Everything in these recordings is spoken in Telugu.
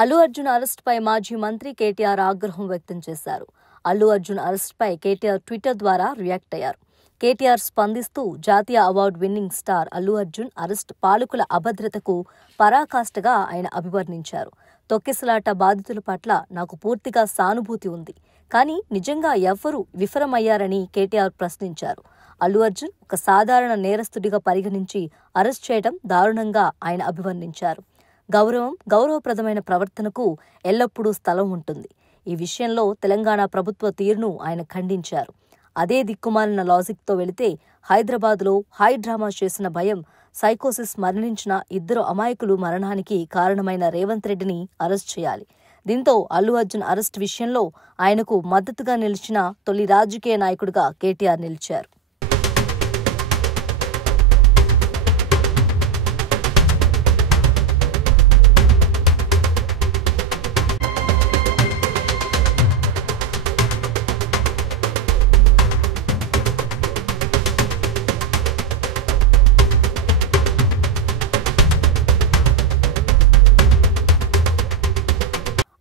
అల్లు అర్జున్ అరెస్టుపై మాజీ మంత్రి కేటీఆర్ ఆగ్రహం వ్యక్తం చేశారు. అల్లు అర్జున్ అరెస్టుపై కేటీఆర్ ట్విట్టర్ ద్వారా రియాక్ట్ అయ్యారు. కేటీఆర్ స్పందిస్తూ జాతీయ award winning star Allu Arjun arrest పాలకుల అభద్రతకు పరాకాష్ఠగా ఆయన అభివర్ణించారు. తొక్కిసలాట బాధితుల పట్ల నాకు పూర్తిగా సానుభూతి ఉంది, కానీ నిజంగా ఎవ్వరూ విఫలమయ్యారని కేటీఆర్ ప్రశ్నించారు. అల్లు అర్జున్ ఒక సాధారణ నేరస్తుడిగా పరిగణించి అరెస్ట్ చేయడం దారుణంగా ఆయన అభివర్ణించారు. గౌరవప్రదమైన ప్రవర్తనకు ఎల్లప్పుడూ స్థలం ఉంటుంది. ఈ విషయంలో తెలంగాణ ప్రభుత్వ తీరును ఆయన ఖండించారు. అదే దిక్కుమాలిన లాజిక్తో వెళితే హైదరాబాద్లో హై డ్రామా చేసిన భయం, సైకోసిస్ మరణించిన 2 అమాయకులు మరణానికి కారణమైన రేవంత్ రెడ్డిని అరెస్ట్ చేయాలి. దీంతో అల్లు అర్జున్ అరెస్ట్ విషయంలో ఆయనకు మద్దతుగా నిలిచిన తొలి రాజకీయ నాయకుడిగా కేటీఆర్ నిలిచారు.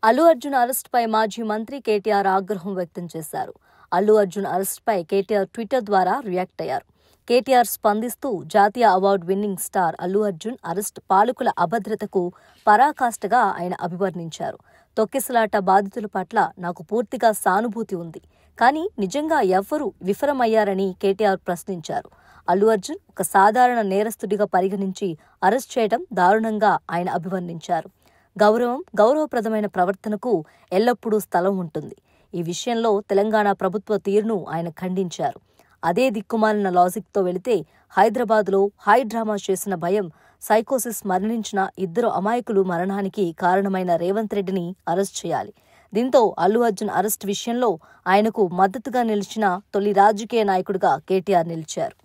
అల్లు అర్జున్ అరెస్టుపై మాజీ మంత్రి కేటీఆర్ ఆగ్రహం వ్యక్తం చేశారు. అల్లు అర్జున్ అరెస్టుపై కేటీఆర్ ట్విట్టర్ ద్వారా రియాక్ట్ అయ్యారు. కేటీఆర్ స్పందిస్తూ జాతీయ award winning star Allu Arjun arrest పాలకుల అభద్రతకు పరాకాష్ఠగా ఆయన అభివర్ణించారు. తొక్కిసలాట బాధితుల పట్ల నాకు పూర్తిగా సానుభూతి ఉంది, కానీ నిజంగా ఎవ్వరూ విఫలమయ్యారని కేటీఆర్ ప్రశ్నించారు. అల్లు అర్జున్ ఒక సాధారణ నేరస్తుడిగా పరిగణించి అరెస్ట్ చేయడం దారుణంగా ఆయన అభివర్ణించారు. గౌరవప్రదమైన ప్రవర్తనకు ఎల్లప్పుడూ స్థలం ఉంటుంది. ఈ విషయంలో తెలంగాణ ప్రభుత్వ తీరును ఆయన ఖండించారు. అదే దిక్కుమాలిన లాజిక్తో వెళితే హైదరాబాద్లో హై డ్రామా చేసిన భయం, సైకోసిస్ మరణించిన 2 అమాయకులు మరణానికి కారణమైన రేవంత్ రెడ్డిని అరెస్ట్ చేయాలి. దీంతో అల్లు అర్జున్ అరెస్ట్ విషయంలో ఆయనకు మద్దతుగా నిలిచిన తొలి రాజకీయ నాయకుడిగా కేటీఆర్ నిలిచారు.